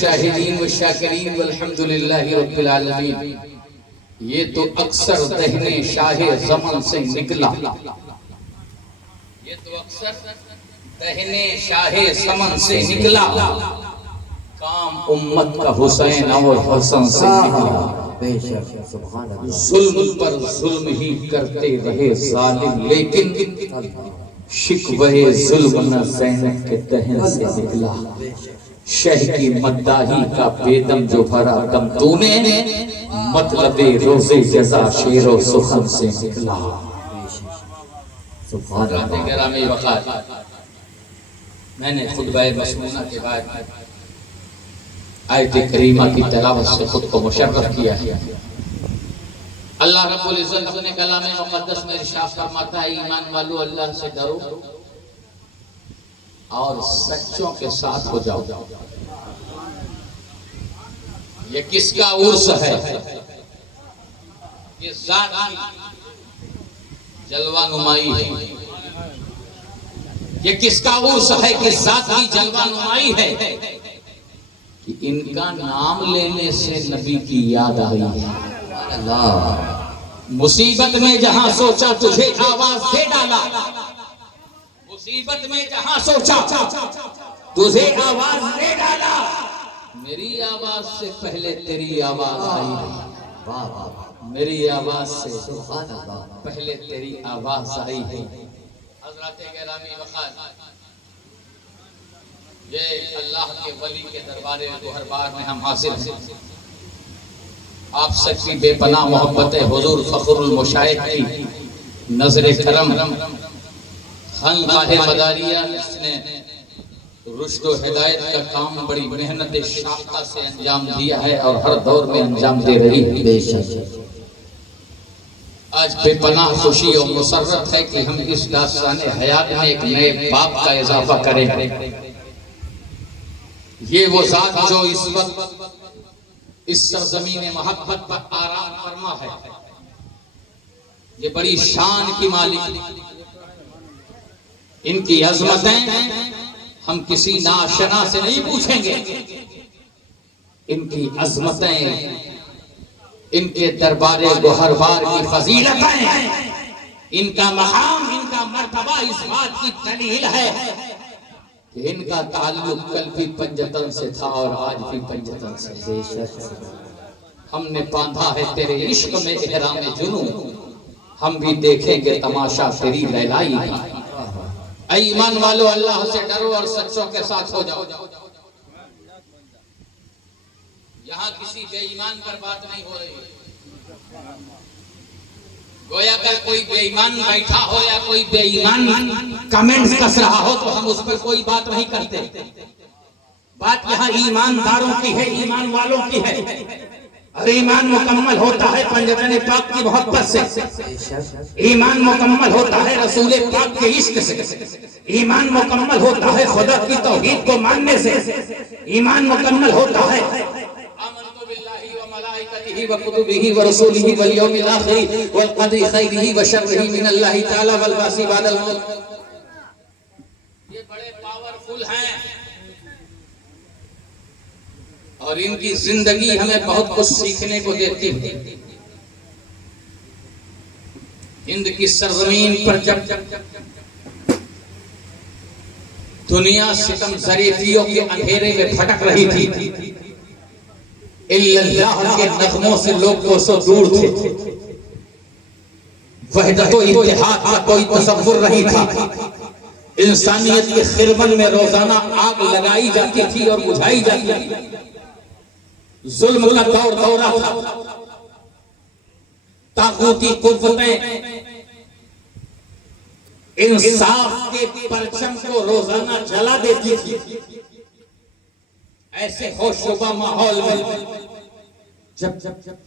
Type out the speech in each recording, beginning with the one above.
शाहिदीन व शाकिरीन वल्हम्दुलिल्लाहि रब्बिल आलमीन। ये तो अक्सर दहने शाहे ज़मन से निकला, ये तो अक्सर दहने शाहे ज़मन से निकला, काम उम्मत का हुसैन और हसन से निकला। जुल्म पर जुल्म ही करते रहे जालिम, लेकिन शिकवे जुल्म न ज़ैनब के दहन से निकला। शह की मद्दाही का बेदम जो भरा दम तूने, मतलबे रोज़े जज़ा शेरो सुखन से निकला। मैंने खुतबा मसनूना के बाद आयत करीमा की तिलावत से खुद को मुशर्रफ किया है। अल्लाह रब्बुल इज्जत अपने कलाम मुक़द्दस में इरशाद फरमाता है, ईमान वालों अल्लाह से डरो और सच्चों के साथ हो जाओ। ये किसका उर्स है? ये ज़ात की जलवा नुमाई है। ये किसका उर्स है कि ज़ात की जलवा नुमाई है कि इनका नाम लेने से नबी की याद आई है। मुसीबत में जहां सोचा तुझे आवाज दे डाला, मुसीबत में जहां सोचा तुझे आवाज दे डाला, मेरी आवाज से पहले तेरी आवाज आई है। मेरी आवाज से पहले तेरी आवाज आई है। हज़रत गिरामी वक़ार, ये अल्लाह के वली के दरबारे गोहरबार में हम हासिल हैं। आप सबकी बेपनाह मोहब्बत हुजूर फ़ख्रुल मुशाहिद की नजर करम, खानकाह मदारिया इसने रुश्द व हिदायत का काम बड़ी मेहनत शाख्ता से अंजाम दिया है और हर दौर में अंजाम दे रही है। बेशक आज बेपनाह खुशी और मुसर्रत है कि हम इस दास्तान हयात में एक नए बाब का इजाफा करें। ये वो ज़ात जो इस वक्त इस सरज़मीन मोहब्बत पर आराम फरमा है, ये बड़ी शान की मालिक, इनकी अजमतें हम किसी नाशना से नहीं पूछेंगे। इनकी अजमतें, इनके दरबारे गोहरबार की फजीलतें, इनका मकाम, इनका मर्तबा इस बात की दलील है कि इनका ताल्लुक कल भी पंजतन से था और आज भी पंजतन से। हमने बांधा है तेरे इश्क में इहराम जुनू, हम भी देखेंगे तमाशा तेरी लैलाई का। ऐ ईमान वालों अल्लाह से डरो और सच्चों के साथ हो जाओ। यहाँ किसी बेईमान पर बात नहीं हो रही है। गोया अगर कोई बेईमान बैठा हो या कोई बेईमान कमेंट्स कस रहा हो तो हम उस पर कोई बात नहीं करते। बात यहाँ ईमानदारों की है, ईमान वालों की है। और ईमान मुकम्मल होता है पंजतन पाक की मोहब्बत से, ईमान मुकम्मल होता है रसूल पाक के इश्क से, ईमान मुकम्मल होता है खुदा की तौहीद को मानने से, ईमान मुकम्मल होता है व कुतुबिही व रसूलिही वल यौमिल आखिर वल क़द्रि खैरिही व शर्रिही मिनल्लाहि तआला वल बासी बादल मौत। ये बड़े पावरफुल हैं और इनकी जिंदगी हमें बहुत कुछ सीखने को देती है। हिंद की सरजमीन पर जब दुनिया सितम ज़रीफियों के अंधेरे में भटक रही थी, अल्लाह के नगमों से लोग कोसों दूर थे, वहदत व इत्तेहाद का कोई तसव्वुर नहीं था। इंसानियत के खिरमन में रोजाना आग लगाई जाती थी और बुझाई जाती थी। जुल्म का दौर दौरा था, ताकूती कुव्वतें इंसाफ के परचम को रोजाना जला देती थी। ऐसे होशरुबा माहौल में जब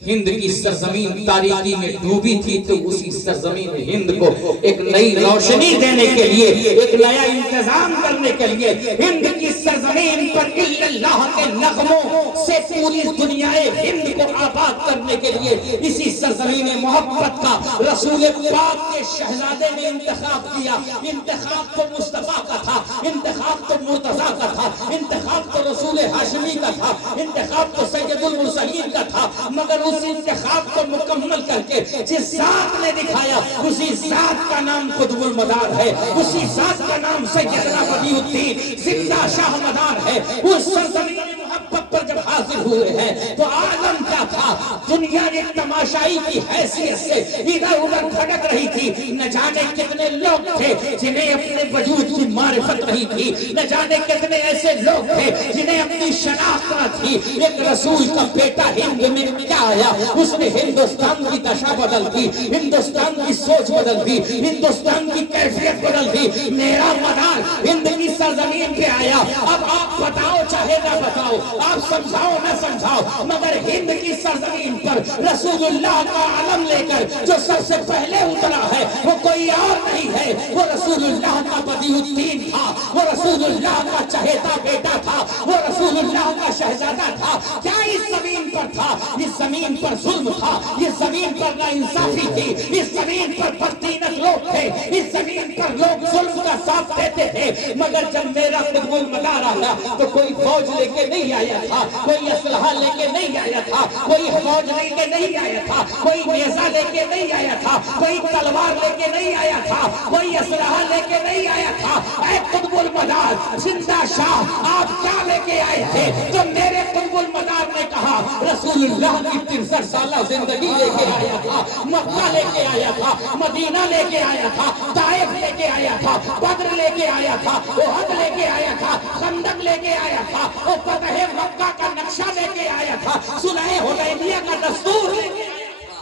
हिंद की सरजमीन तारीकी में डूबी थी तो उसी सरजमीन हिंद को एक नई रोशनी देने के लिए, एक नया इंतजाम करने के लिए हिंद की सरजमीन सरजमीन पर इल्लल्लाह के नगमों से पूरी दुनियाए हिंद को आबाद करने के लिए इसी सरजमीन मोहब्बत का रसूल पाक के शहजादे ने इंतखाब किया। इंतखाब तो मुस्तफा का था, इंतखाब तो मुर्तजा का था, इंतखाब तो रसूल हाशमी का था, इंतखाब तो सैयदुल मुरसलीन का था, मगर उस इंतखाब को मुकम्मल करके जिस जात ने दिखाया उसी जात का नाम कुतुबुल मदार है, उसी जात का नाम सैयदना बदियुद्दीन जिंदा शाह मदार है। उस सरजमीन मोहब्बत पर जब हाजिर हुए हैं तो आलम क्या था, दुनिया एक तमाशाई की हैसियत से इधर उधर भटक रही थी। न जाने कितने लोग थे जिन्हें अपने वजूद की मारिफत नहीं थी, न जाने कितने ऐसे लोग थे जिन्हें अपनी शनाख्त न थी। एक रसूल का बेटा हिंद में क्या आया, उसने हिंदुस्तान की दशा बदल दी, हिंदुस्तान की सोच बदल दी, हिंदुस्तान की कैफियत बदल दी। मेरा मदार हिंद की सरजमीन पे आया। अब आप बताओ चाहे ना बताओ, आप समझाओ ना समझाओ, मगर हिंद की सरजमीन पर रसूलुल्लाह का आलम लेकर जो सबसे पहले उतरा है वो कोई और नहीं है, वो रसूलुल्लाह का बदियुद्दीन था, वो रसूलुल्लाह का चहेता बेटा था, वो रसूलुल्लाह का शहजादा था। क्या इस जमीन पर था? इस जमीन पर जुल्म था, इस जमीन पर नाइंसाफी थी, इस जमीन पर बदतीनत लोग थे, इस जमीन पर लोग जुल्म का साथ देते थे। मगर जब मेरा कुतुबुल मदार आया तो कोई फौज लेके नहीं आया था, कोई असलहा लेके नहीं आया था, कोई फौज लेके नहीं आया था, कोई नेजा लेके नहीं आया था, कोई तलवार लेके नहीं आया था, कोई असलहा लेके नहीं आया था। ऐ कुतुबुल मदार जिंदा शाह, आप क्या लेके आए थे? तो मेरे कुतुबुल मदार ने कहा रसूलुल्लाह की 63 साल जिंदगी लेके आया था, मक्का लेके आया था, मदीना लेके आया था, ताइफ लेके आया था, बद्र लेके आया था, उहद लेके आया था, खंदक लेके आया था, वो फतह मक्का का नक्शा लेके आया था, सुलह हुदैबिया का दस्तूर लेके आया था।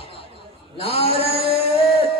नारे